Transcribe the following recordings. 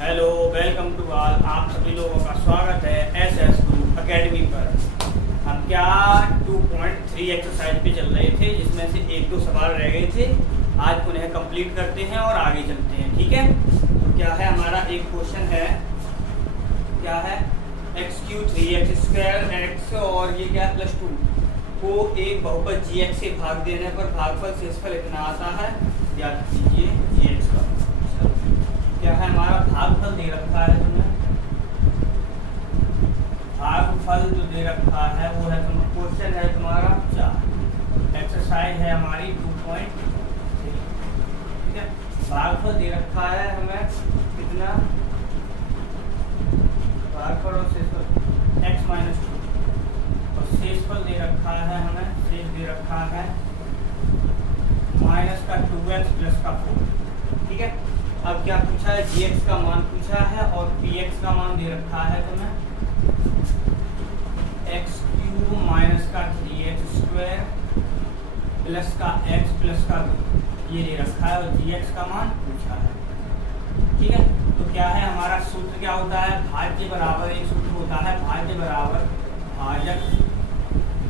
Hello, welcome to all. आप सभी लोगों का स्वागत है SS2 अकेडमी पर। हम क्या 2.3 एक्सरसाइज पे चल रहे थे, जिसमें से एक दो सवाल रह गए थे। आज उन्हें कंप्लीट करते हैं और आगे चलते हैं, ठीक है। तो क्या है हमारा एक क्वेश्चन है, क्या है x³ 3x² x और ये क्या +2 को एक बहुपद gx से भाग देने पर भागफल शेषफल इतना आता है। याद कीजिए gx का क्या है, हमारा भागफल दे रखा है तुम्हें। भागफल जो दे रखा है वो है तुम्हारा क्वेश्चन है तुम्हारा 4, एक्सरसाइज है हमारी 2.3, ठीक है। भागफल दे रखा है हमें कितना, भागफल और शेषफल x-2 और शेषफल दे रखा है हमें, शेष दे रखा है -2x + 4, ठीक है। अब क्या पूछा है, gx का मान पूछा है और px का मान दे रखा है तुम्हें x³ -3x² + x + 2 ये दे रखा है और gx का मान पूछा है, ठीक है। तो क्या है हमारा सूत्र, क्या होता है, भाज्य बराबर एक सूत्र होता है, भाज्य बराबर भाजक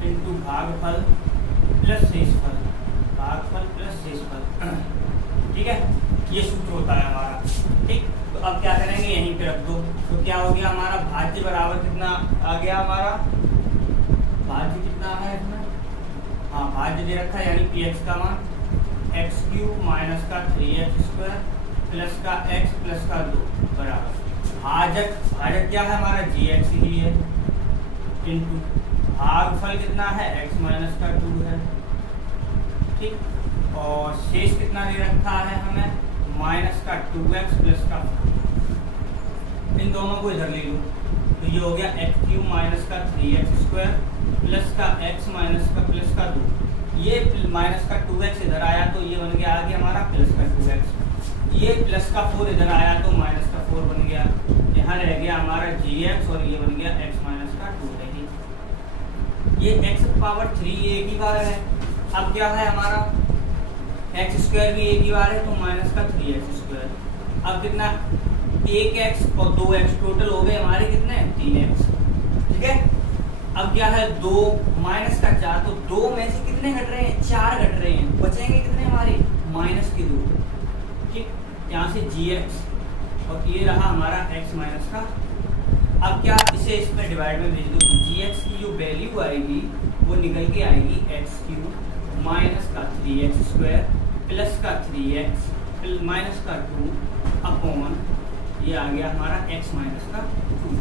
× भागफल + शेषफल, भागफल + शेषफल, ठीक है। ये सूत्र होता है हमारा, ठीक। तो अब क्या करेंगे, यहीं पे रख दो। तो क्या हो गया हमारा, भाज्य बराबर कितना आ गया हमारा, भाज्य कितना है इसमें, हाँ भाज्य दे रखा है यानी px का मान x³ -3x² + x + 2 बराबर भाजक, भाजक क्या है हमारा gx ही है, इनटू भागफल कितना है x - 2 है, ठीक। और शेष कितना दे रखा है हमें -2x + 4, इन दोनों को इधर ले लो। तो ये हो गया x³ -3x² + x + 2, ये -2x इधर आया तो ये बन गया आगे हमारा +2x, ये +4 इधर आया तो -4 बन गया, यहाँ रह गया हमारा gx और ये बन गया x - 2 है ही। ये x⁻³ एक ही बार है। अब क्या है हमारा x² भी एक ही बार है तो -3x²। अब कितना, 1x और 2x टोटल हो गए हमारे कितने 3x, ठीक है। अब क्या है 2 -4, तो 2 में से कितने घट रहे हैं, 4 घट रहे हैं, बचेंगे कितने हमारे -2, ठीक। यहाँ से gx और ये रहा हमारा x का। अब क्या इसे इसमें डिवाइड में भेज दो, gx की जो वैल्यू आएगी वो निकल के आएगी x³ -3x² + 3x - 2 अपॉन ये आ गया हमारा x - 2।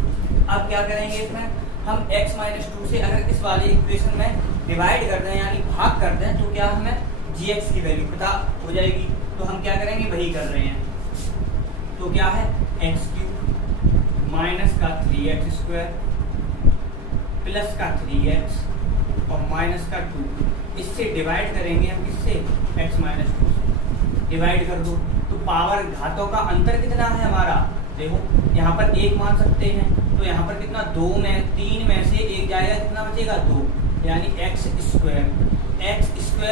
अब क्या करेंगे इसमें हम x - 2 से अगर इस वाले इक्वेशन में डिवाइड कर दें यानी भाग कर दें तो क्या हमें gx की वैल्यू पता हो जाएगी। तो हम क्या करेंगे, वही कर रहे हैं। तो क्या है x³ -3x² + 3x और -2, इससे डिवाइड करेंगे हम, किससे x - 2 से डिवाइड कर दो। तो पावर घातों का अंतर कितना है हमारा, देखो यहाँ पर 1 मान सकते हैं तो यहाँ पर कितना 3 में से 1 जाएगा, कितना बचेगा 2, यानी x²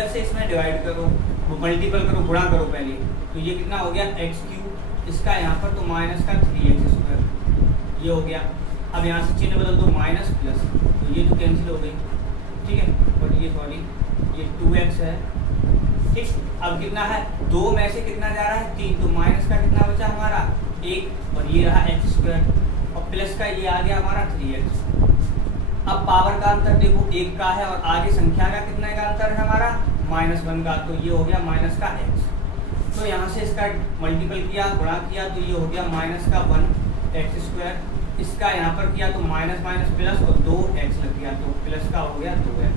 से इसमें डिवाइड करो, मल्टीपल करो, गुणा करो पहले। तो ये कितना हो गया x³, इसका यहाँ पर तो -3x², ये हो गया। अब यहाँ से चिन्ह बदल दो माइनस प्लस, तो ये तो कैंसिल हो गई, ठीक है। और ये सॉरी ये 2x है, ठीक। अब कितना है, 2 में से कितना जा रहा है 3, तो माइनस का कितना बचा हमारा 1 और ये रहा x² और प्लस का ये आ गया हमारा 3x। अब पावर का अंतर देखो 1 का है और आगे संख्या का कितने का अंतर है हमारा -1 का, तो ये हो गया माइनस का x। तो यहाँ से इसका मल्टीपल किया, गुणा किया, तो ये हो गया -1x², इसका यहाँ पर किया तो माइनस प्लस और 2x लग गया तो प्लस का हो गया 2x।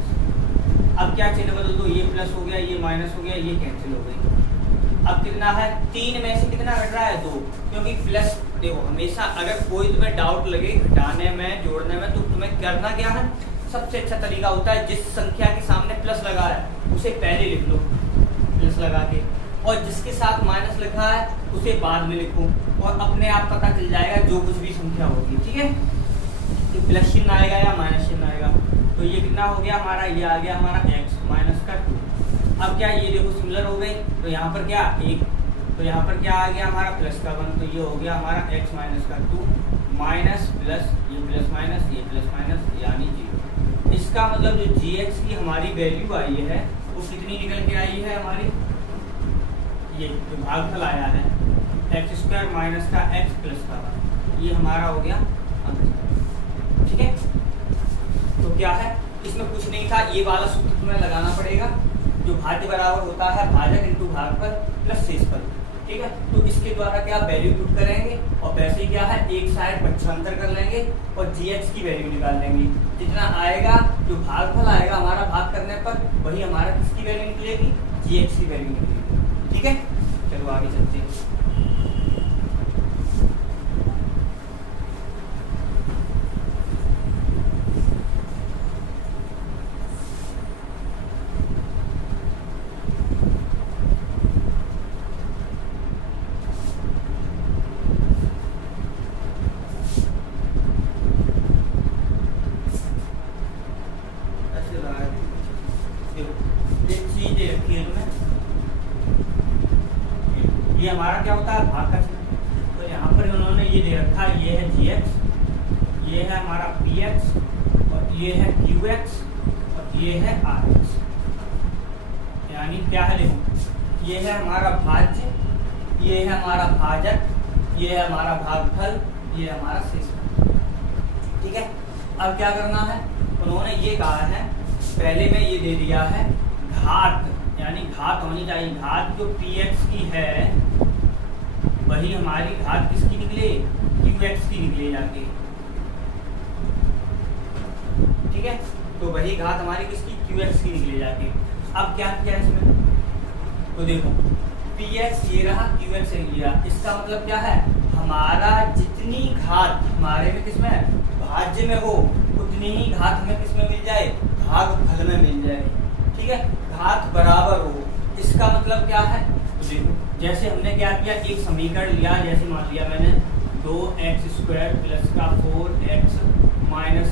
अब क्या चिन्ह बदल दो, ये प्लस हो गया, ये माइनस हो गया, ये कैंसिल हो गई। अब कितना है, 3 में से कितना घट रहा है 2, क्योंकि प्लस देखो हमेशा अगर कोई तुम्हें डाउट लगे घटाने में जोड़ने में तो तुम्हें करना क्या है, सबसे अच्छा तरीका होता है जिस संख्या के सामने प्लस लगा है उसे पहले लिख लो प्लस लगा के, और जिसके साथ माइनस लिखा है उसे बाद में लिखो, और अपने आप पता चल जाएगा जो कुछ भी संख्या होगी, ठीक है। तो प्लस चिन्ह आएगा या माइनस चिन्ह आएगा, तो ये कितना हो गया हमारा, ये आ गया हमारा x - 2। अब क्या ये देखो सिमिलर हो गए, तो यहाँ पर क्या 1 तो यहाँ पर क्या आ गया हमारा प्लस का 1, तो ये हो गया हमारा x माइनस का 2 माइनस प्लस ये प्लस माइनस यानी 0। इसका मतलब जो gx की हमारी वैल्यू आई है वो कितनी निकल के आई है हमारी, ये जो भागफल आया है एक्स स्क्वायर माइनस का x प्लस का 1, ये हमारा हो गया आंसर। ठीक है, तो क्या है इसमें कुछ नहीं था, ये वाला सूत्र तुम्हें लगाना पड़ेगा, जो भाज्य बराबर होता है भाजक इंटू भागफल प्लस शेषफल। ठीक है, तो इसके द्वारा क्या वैल्यू पुट करेंगे और वैसे क्या है एक साइड पक्षांतर कर लेंगे और gx की वैल्यू निकाल लेंगे। जितना आएगा जो भागफल आएगा हमारा भाग करने पर वही हमारा किसकी वैल्यू निकलेगी, gx की वैल्यू निकलेगी। ठीक है, चलो आगे चलते हैं। ये हमारा क्या होता है भाग का चिन्ह, तो यहाँ पर उन्होंने ये दे रखा है, ये है gx, ये है हमारा px और ये है qx और ये है rx। यानी क्या है देखो, ये है हमारा भाज्य, ये है हमारा भाजक, ये है हमारा भागफल, ये है हमारा शेषफल। ठीक है, अब क्या करना है, उन्होंने ये कहा है पहले में ये दे दिया है घात, यानी घात होनी चाहिए, घात जो px की है वही हमारी घात किसकी निकले, qx की निकले जाके। ठीक है, तो वही घात हमारी किसकी, qx की निकले जाके। अब क्या किया इसमें, तो देखो px ये रहा, qx ये लिया, इसका मतलब क्या है, हमारा जितनी घात हमारे में किसमें भाज्य में हो उतनी ही घात हमें किसमें मिल जाए, भागफल में मिल जाए। ठीक है, घात बराबर हो, इसका मतलब क्या है, तो देखो जैसे हमने क्या किया, एक समीकरण लिया, जैसे मान लिया मैंने 2x स्क्वायर प्लस का 4x माइनस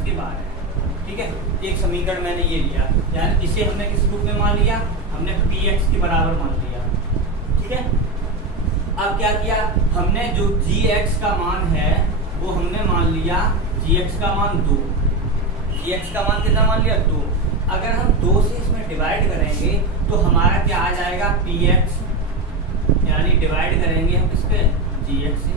के 12। ठीक है, एक समीकरण मैंने ये लिया, यानी इसे हमने किस रूप में मान लिया, हमने px के बराबर मान लिया। ठीक है, अब क्या किया हमने, जो gx का मान है वो हमने मान लिया, gx का मान 2, gx का मान कितना मान लिया 2। अगर हम 2 से इसमें डिवाइड करेंगे तो हमारा क्या आ जाएगा px, यानी डिवाइड करेंगे हम किस पे, gx से।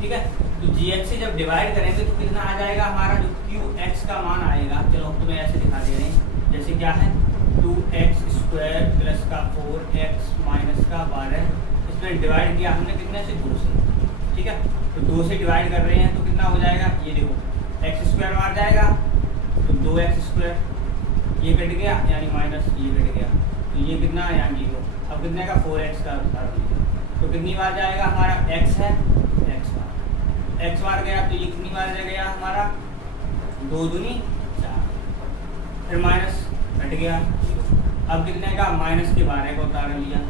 ठीक है, तो gx से जब डिवाइड करेंगे तो कितना आ जाएगा हमारा, जो qx का मान आएगा, चलो हम तुम्हें ऐसे दिखा दे रहे हैं, जैसे क्या है 2x स्क्वायर प्लस का 4x माइनस का 12, इसमें डिवाइड किया हमने कितने से, 2 से। ठीक है, तो 2 से डिवाइड कर रहे हैं तो कितना हो जाएगा, ये देखो x स्क्वायर मार जाएगा तो 2x स्क्वायर, ये कट गया यानी माइनस ये कट गया, तो ये कितना है यानी 0। अब कितने का 4x का तो कितनी बार जाएगा हमारा, x है x बार गया, तो ये कितनी बार गया हमारा, 2 दूनी 4, फिर माइनस कट गया, अब कितने का माइनस के 12 का उतार लिया।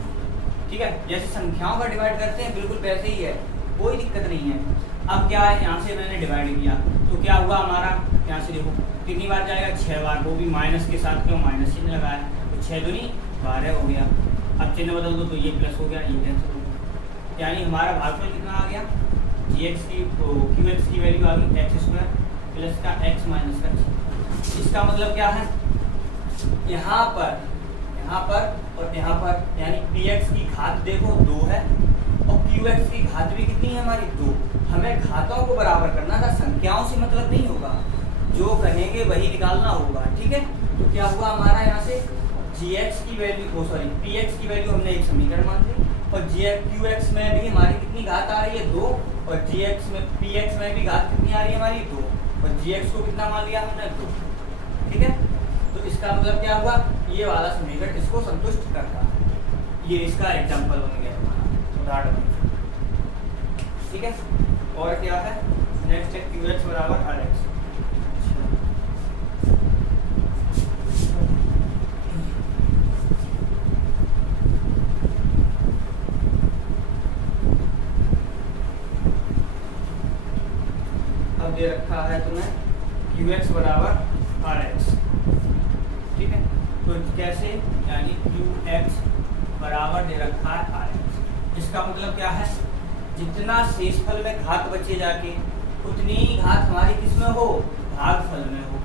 ठीक है, जैसे संख्याओं का डिवाइड करते हैं बिल्कुल वैसे ही है, कोई दिक्कत नहीं है। अब क्या है, यहाँ से मैंने डिवाइड किया तो क्या हुआ हमारा, यहाँ से देखो कितनी बार जाएगा, 6 बार, वो भी माइनस के साथ, क्यों माइनस चिन्ह लगाया, तो 6 दूनी 12 हो गया। अब चिन्ह बदल दो तो ये प्लस हो गया, ये कैंसिल हो गया, यानी हमारा भागफल कितना आ गया, gx की qx की वैल्यू आ गई x स्क्वायर प्लस का x माइनस का। इसका मतलब क्या है, यहाँ पर और यहाँ पर, यानी px की घात देखो 2 है और qx की घात भी कितनी है हमारी, 2। हमें घातों को बराबर करना था, संख्याओं से मतलब नहीं होगा, जो कहेंगे वही निकालना होगा। ठीक है, तो क्या हुआ हमारा, यहाँ से gx की वैल्यू px की वैल्यू हमने एक समीकरण मान ली और qx में भी हमारी कितनी घात आ रही है, 2, और px में भी घात कितनी आ रही है हमारी, 2, और gx को कितना मान लिया हमने, 2। ठीक है, तो इसका मतलब क्या हुआ, ये वाला समीकरण इसको संतुष्ट करता है। ये इसका एग्जांपल बन गया हमारा, उदाहरण बन गया। ठीक है, और क्या है, नेक्स्ट है qx बराबर rx। अब दे रखा है तुम्हें qx बराबर rx। ठीक है, तो कैसे, यानी qx बराबर दे रखा है RX। इसका मतलब क्या है, जितना शेषफल में घात बचे जाके उतनी ही घात हमारी किसमें हो, भागफल में हो।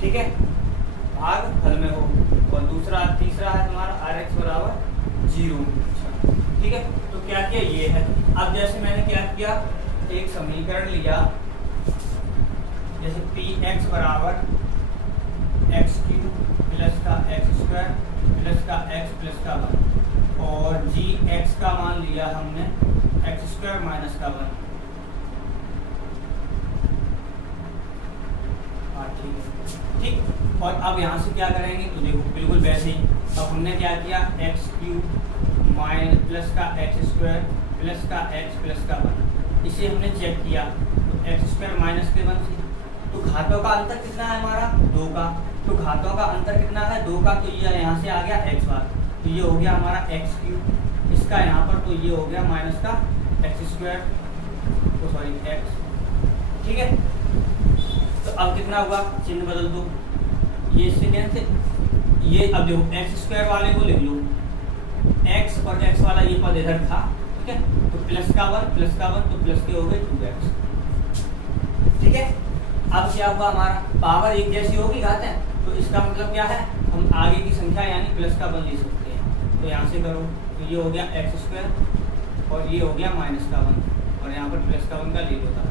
ठीक है, भागफल में हो। और दूसरा तीसरा है तुम्हारा RX बराबर 0। ठीक है, तो क्या किया ये है। अब जैसे मैंने क्या किया, एक समीकरण लिया, जैसे Px बराबर x³ प्लस का x² प्लस का x प्लस का 1 और Gx का मान लिया हमने x² माइनस का 1। हाँ ठीक है, ठीक। और अब यहाँ से क्या करेंगे, तो देखो बिल्कुल वैसे ही। अब हमने क्या किया, x³ माइनस प्लस का x² प्लस का x प्लस का 1, इसे हमने चेक किया तो x² माइनस के 1 से, तो घातों का अंतर कितना है हमारा, 2 का। तो घातों का अंतर कितना है, 2 का, तो ये यहाँ से आ गया x बार, तो ये हो गया हमारा x³, इसका यहाँ पर तो ये हो गया माइनस का x², तो सॉरी x। ठीक है, तो अब कितना हुआ, चिन्ह बदल दो, ये इससे कैंसिल, ये अब देखो x² वाले को लिख लो, x और x वाला ये पद इधर था। ठीक है, तो प्लस का 1 प्लस का 1, तो प्लस के हो गए 2x। ठीक है, अब क्या हुआ, हमारा पावर एक जैसी होगी घात है, तो इसका मतलब क्या है, हम आगे की संख्या यानी प्लस का 1 ले सकते हैं। तो यहाँ से करो, तो ये हो गया x² और ये हो गया माइनस का 1 और यहाँ पर प्लस का 1 का ले लो था,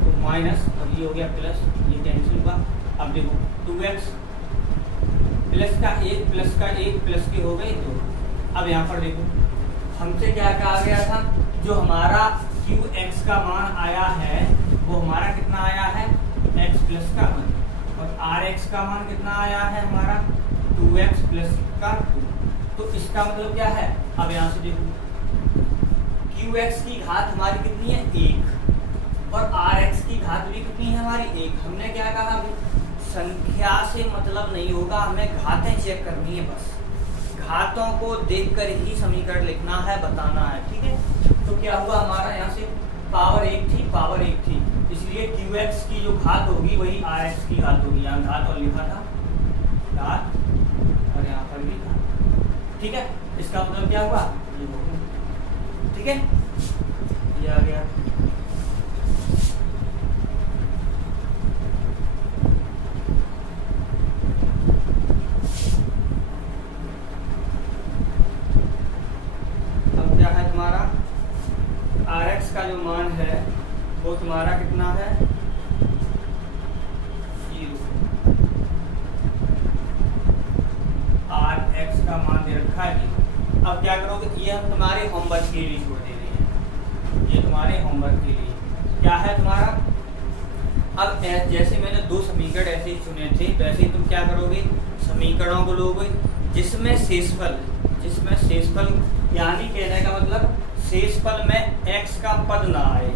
तो माइनस और ये हो गया प्लस, ये कैंसिल हुआ। अब देखो 2x प्लस का 1 प्लस का 1 प्लस के हो गए 2। अब यहाँ पर देखो हमसे क्या कहा गया था, जो हमारा qx का मान आया है वो हमारा कितना आया है, x प्लस का 1, और rx का मान कितना आया है हमारा 2x प्लस का 2। तो इसका मतलब क्या है, अब यहाँ से देखो qx की घात हमारी कितनी है 1 और rx की घात भी कितनी है हमारी 1। हमने क्या कहा, संख्या से मतलब नहीं होगा, हमें घातें चेक करनी है, बस घातों को देखकर ही समीकरण लिखना है, बताना है। ठीक है, तो क्या हुआ हमारा, यहाँ से पावर 1 थी, पावर 1 थी, इसलिए qx की जो घात होगी वही rx की घात होगी। यहाँ घात और लिखा था घात और यहाँ पर भी घात। ठीक है, इसका मतलब क्या हुआ, ये हो गया। ठीक है, ये आ गया। अब क्या है तुम्हारा, rx का जो मान है वो तुम्हारा कितना है, 0। rx का मान दे रखा है 0। अब क्या करोगे, ये हम तुम्हारे होमवर्क के लिए छोड़ दे रहे हैं, ये तुम्हारे होमवर्क के लिए क्या है तुम्हारा। अब जैसे मैंने 2 समीकरण ऐसे ही चुने थे, वैसे ही तुम क्या करोगे, समीकरणों को लोगे जिसमें शेषफल यानी कहने का मतलब शेषफल में x का पद ना आए।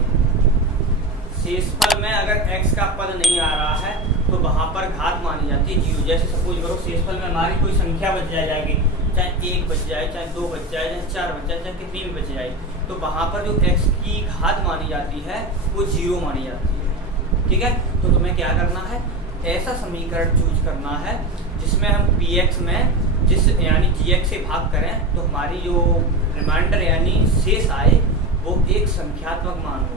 शेषफल में अगर x का पद नहीं आ रहा है तो वहां पर घात मानी जाती है 0। जैसे सपोज करो शेषफल में हमारी कोई संख्या बच जाएगी, चाहे 1 बच जाए, चाहे 2 बच जाए, चाहे 4 बच जाए, चाहे कितनी भी बच जाए, तो वहां पर जो x की घात मानी जाती है वो 0 मानी जाती है। ठीक है, तो तुम्हें क्या करना है, ऐसा समीकरण चूज करना है जिसमें हम px में जिस यानी gx से भाग करें तो हमारी जो रिमाइंडर यानी शेष आए वो एक संख्यात्मक मान हो।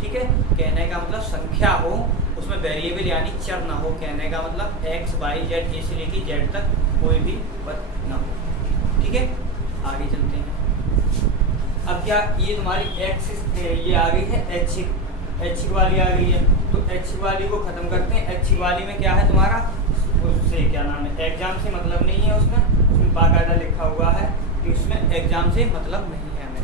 ठीक है, कहने का मतलब संख्या हो, उसमें वेरिएबल यानी चर ना हो। कहने का मतलब x y z ए से लेके z तक कोई भी पद ना हो। ठीक है, आगे चलते हैं। अब क्या ये तुम्हारी x ये आ गई है h वाली आ गई है, तो h वाली को खत्म करते हैं। h वाली में क्या है तुम्हारा, उससे क्या नाम है, एग्जाम से मतलब नहीं है, उसमें बाकायदा लिखा हुआ है कि उसमें एग्जाम से मतलब नहीं है हमें।